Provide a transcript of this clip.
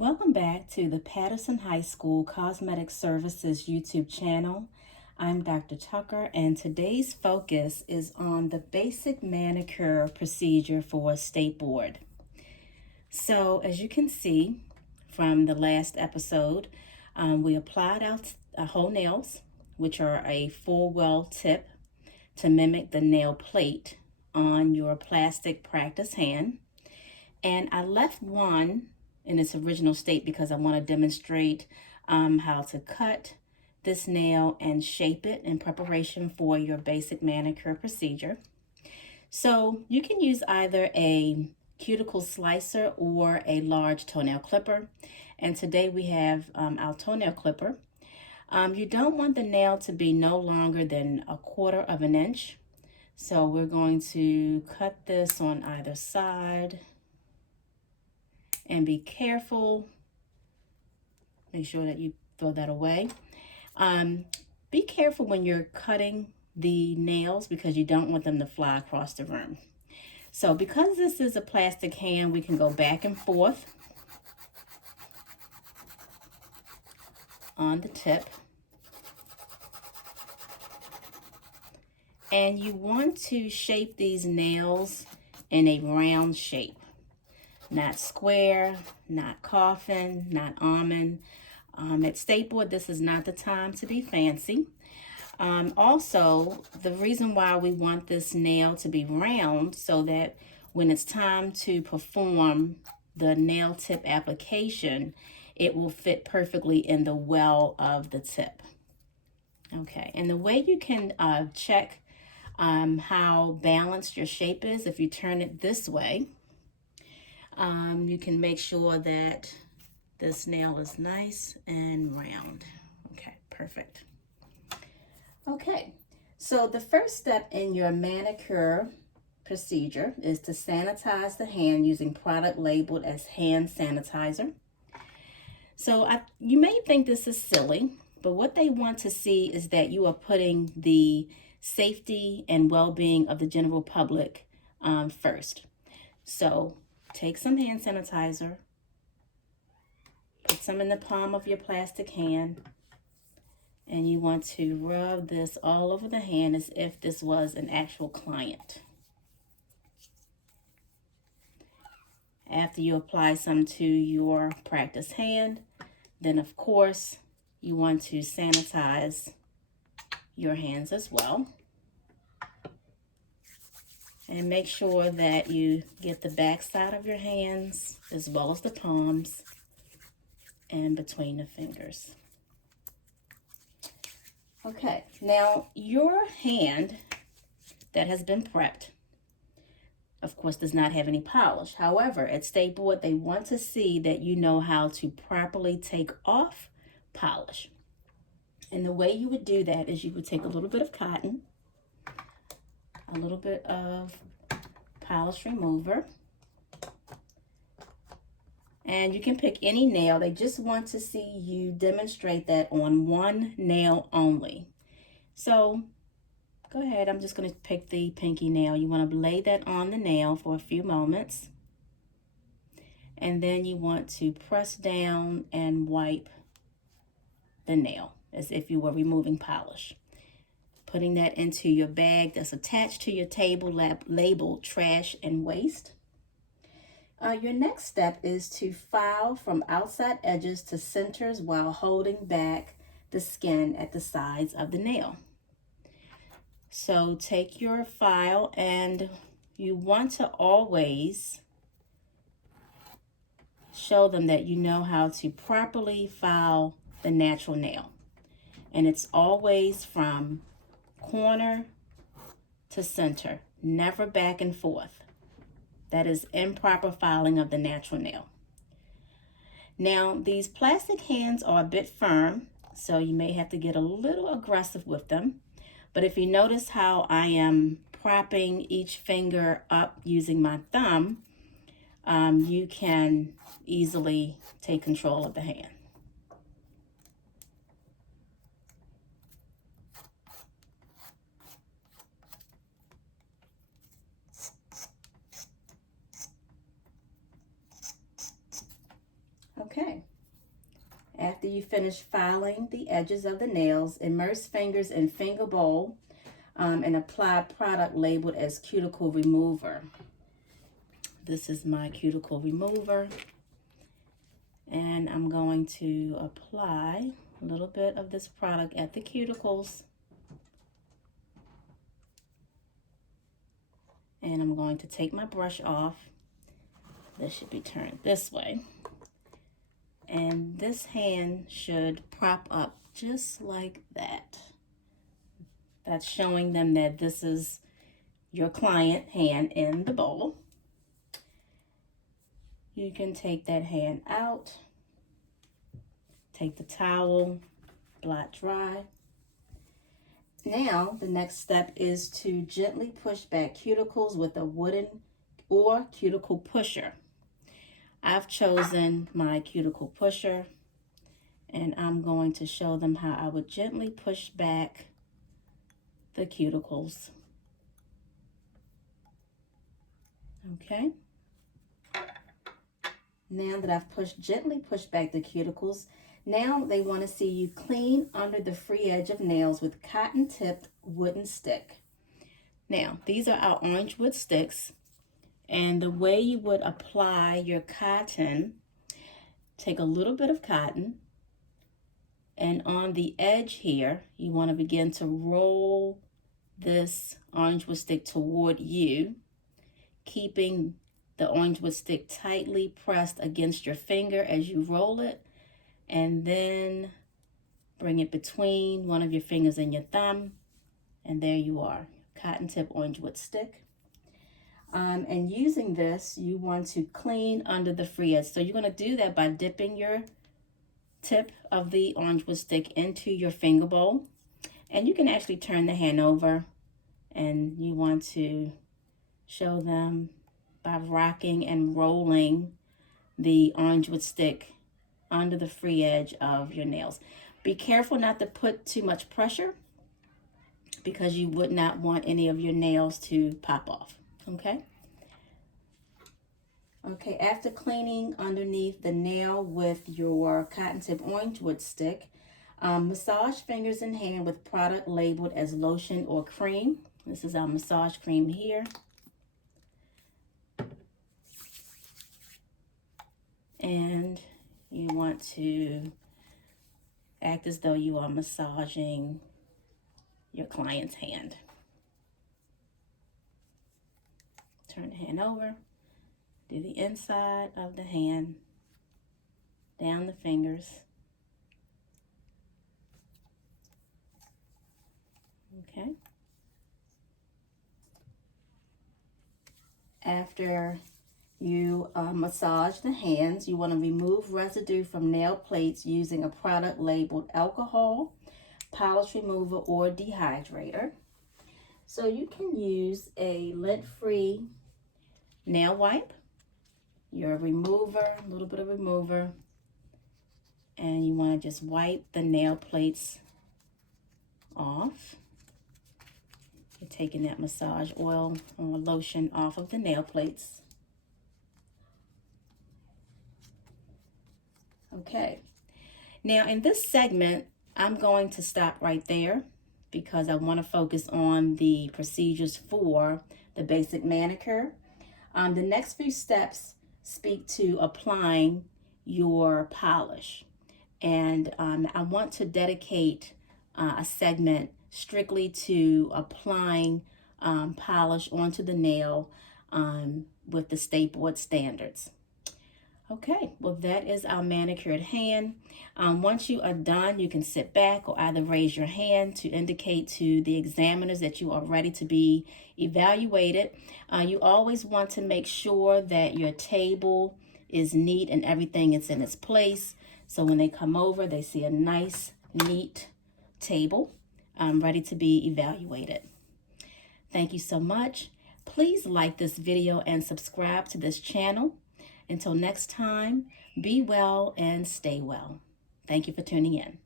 Welcome back to the Patterson High School Cosmetic Services YouTube channel. I'm Dr. Tucker, and today's focus is on the basic manicure procedure for State Board. So as you can see from the last episode, we applied our whole nails, which are a full well tip to mimic the nail plate on your plastic practice hand. And I left one in its original state because I want to demonstrate how to cut this nail and shape it in preparation for your basic manicure procedure. So you can use either a cuticle slicer or a large toenail clipper. And today we have our toenail clipper. You don't want the nail to be no longer than 1/4 of an inch. So we're going to cut this on either side. And be careful. Make sure that you throw that away. Be careful when you're cutting the nails because you don't want them to fly across the room. So because this is a plastic hand, we can go back and forth on the tip. And you want to shape these nails in a round shape. Not square, not coffin, not almond. At State Board, this is not the time to be fancy. Also, the reason why we want this nail to be round so that when it's time to perform the nail tip application, it will fit perfectly in the well of the tip. Okay, and the way you can check how balanced your shape is, if you turn it this way, you can make sure that this nail is nice and round. Okay, perfect. Okay, so the first step in your manicure procedure is to sanitize the hand using product labeled as hand sanitizer. So you may think this is silly, but what they want to see is that you are putting the safety and well-being of the general public first. So take some hand sanitizer, put some in the palm of your plastic hand, and you want to rub this all over the hand as if this was an actual client. After you apply some to your practice hand, then of course you want to sanitize your hands as well. And make sure that you get the back side of your hands as well as the palms and between the fingers. Okay, now your hand that has been prepped, of course, does not have any polish. However, at State Board, they want to see that you know how to properly take off polish. And the way you would do that is you would take a little bit of cotton, a little bit of polish remover, and you can pick any nail. They just want to see you demonstrate that on one nail only. So go ahead, I'm just going to pick the pinky nail. You want to lay that on the nail for a few moments, and then you want to press down and wipe the nail as if you were removing polish. Putting that into your bag that's attached to your table labeled trash and waste. Your next step is to file from outside edges to centers while holding back the skin at the sides of the nail. So take your file, and you want to always show them that you know how to properly file the natural nail. And it's always from corner to center, never back and forth. That is improper filing of the natural nail. Now, these plastic hands are a bit firm, so you may have to get a little aggressive with them. But if you notice how I am propping each finger up using my thumb, you can easily take control of the hand. Okay, you finish filing the edges of the nails, immerse fingers in finger bowl and apply product labeled as cuticle remover. This is my cuticle remover, and I'm going to apply a little bit of this product at the cuticles. And I'm going to take my brush off. This should be turned this way. And this hand should prop up just like that. That's showing them that this is your client hand in the bowl. You can take that hand out, take the towel, blot dry. Now, the next step is to gently push back cuticles with a wooden or cuticle pusher. I've chosen my cuticle pusher, and I'm going to show them how I would gently push back the cuticles. Okay. Now that I've gently pushed back the cuticles, now they want to see you clean under the free edge of nails with cotton-tipped wooden stick. Now, these are our orange wood sticks, and the way you would apply your cotton, take a little bit of cotton, and on the edge here, you want to begin to roll this orange wood stick toward you, keeping the orange wood stick tightly pressed against your finger as you roll it, and then bring it between one of your fingers and your thumb, and there you are, cotton tip orange wood stick. And using this, you want to clean under the free edge. So you're going to do that by dipping your tip of the orange wood stick into your finger bowl, and you can actually turn the hand over, and you want to show them by rocking and rolling the orange wood stick under the free edge of your nails. Be careful not to put too much pressure because you would not want any of your nails to pop off, okay? Okay, after cleaning underneath the nail with your cotton tip orange wood stick, massage fingers and hand with product labeled as lotion or cream. This is our massage cream here. And you want to act as though you are massaging your client's hand. Turn the hand over, do the inside of the hand, down the fingers. Okay. After you massage the hands, you want to remove residue from nail plates using a product labeled alcohol, polish remover, or dehydrator. So you can use a lint-free nail wipe, your remover, a little bit of remover, and you want to just wipe the nail plates off. You're taking that massage oil or lotion off of the nail plates. Okay, now in this segment, I'm going to stop right there because I want to focus on the procedures for the basic manicure. The next few steps speak to applying your polish. And I want to dedicate a segment strictly to applying polish onto the nail with the state board standards. Okay, well that is our manicured hand. Once you are done, you can sit back or either raise your hand to indicate to the examiners that you are ready to be evaluated. You always want to make sure that your table is neat and everything is in its place. So when they come over, they see a nice, neat table ready to be evaluated. Thank you so much. Please like this video and subscribe to this channel. Until next time, be well and stay well. Thank you for tuning in.